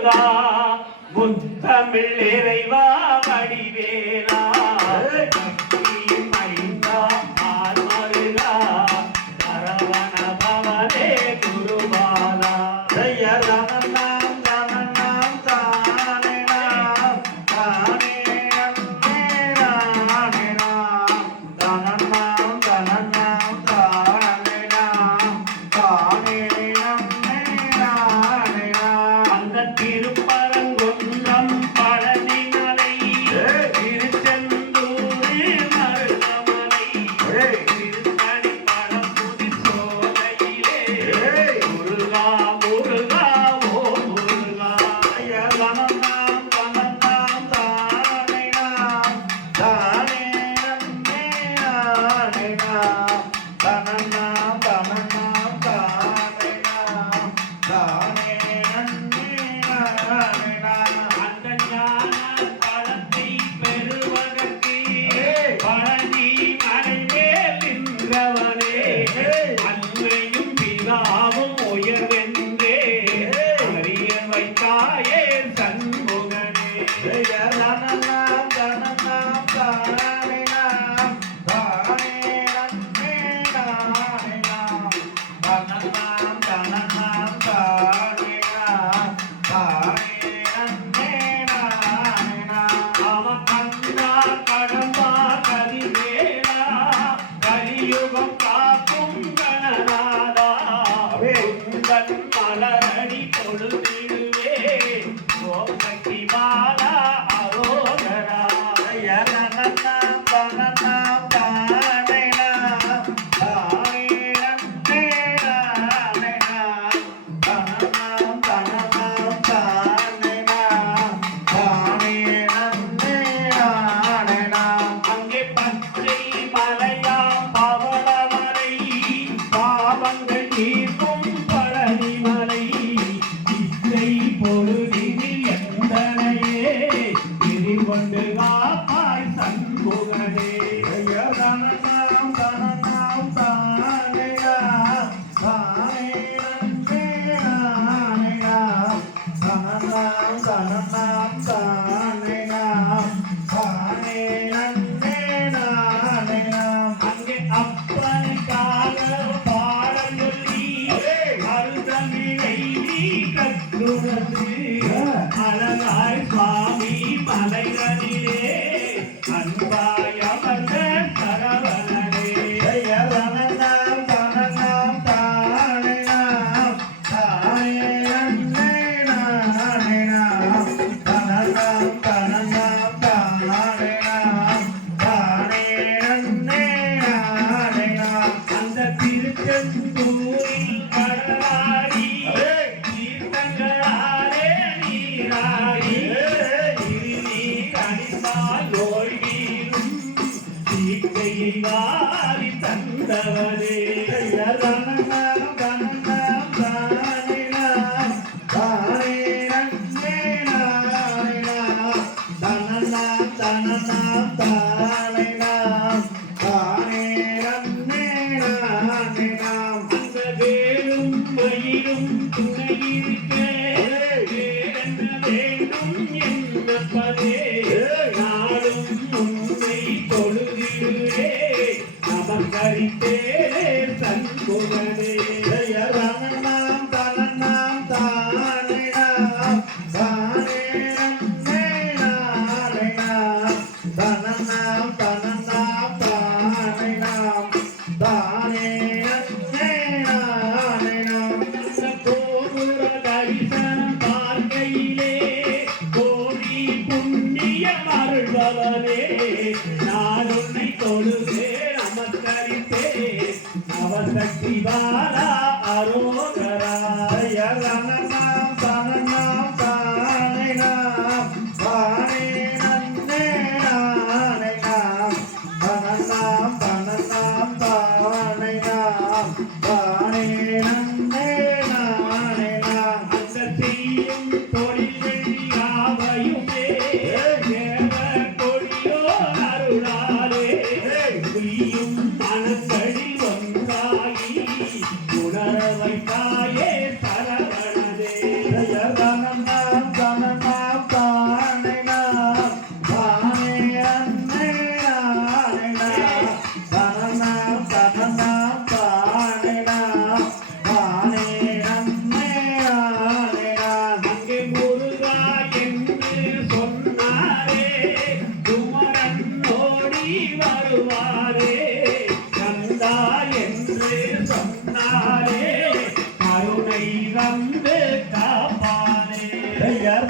முருகா முத்தமிழ் இறைவா வடிவேலா மைந்தா ஆர்மருகா அரவண பவனே குருபாலா ஜெயரணம் தனனம் தானே நாம் தானே நன்னே நானே நாம் தனனம் தனனம் தானே நாம் தானே நன்னே நானே நாம் அந்த திருப்பரங்குன்றம் பழனி மலை திருச்செந்தூர் மருதமலை திருத்தணி பழமுதி சோலையிலே முருகா முருகா ஓ முருகா ஜெயரணம் தனனம் தானே நாம் தானே நன்னே நானே நாம் தனனம் தனனம் தானே நாம் தானே நன்னே நானே நாம் அந்த ஞான பழத்தை பெறுவதற்கு பழனி மலை மேல் நின்றவனே அன்னையும் பிதாவும் உயர்வென்றே அறிய வைத்தாயே சண்முகனே ஜெயரணம் தனனம் தானே நாம் தானே நன்னே நானே நாம் தனனம் தனனம் தானே நாம் தானே நன்னே நானே நாம் அவன் கந்தா கடம்பா கதிவேலா கலியுகம் காக்கும் கணநாதா உந்தன் மலரடி தொழுதிடுவே சோமகி பாலா அரோகரா ஜெயரணம் தனனம் தானே நாம் தானே நன்னே நானே நாம் தனனம் தனனம் தானே நாம் தானே நன்னே நானே நாம் அங்கே பச்சை மலையாம் பவளமலை பாவங்கள் தீர்க்கும் பழனி மலை இசை பொழுதினில் எந்தனையே திரிகொண்டு காப்பாய் சண்முகனே ஜெயரணம் தனனம் தானே நாம் தானே நன்னே நானே நாம் தனனம் தனனம் தானே நாம் தானே நன்னே நானே நாம் அங்கே அப்பனுக்காக பாடல் சொல்லி அருதமிழை நீ கற்றுணர்ந்து அழகாய் சுவாமி மலைகளிலே அன்பாய் அமர்ந்த சரவணனே ஜெயரணம் தனனம் தானே நாம் தானே நன்னே நானே நாம் தனனம் தனனம் தானே நாம் தானே நன்னே நானே நாம் அந்த திருச்செந்தூரில் கடலாடி தீர்த்தங்களாலே நீராடி திருநீர் அணிந்தா பெயர்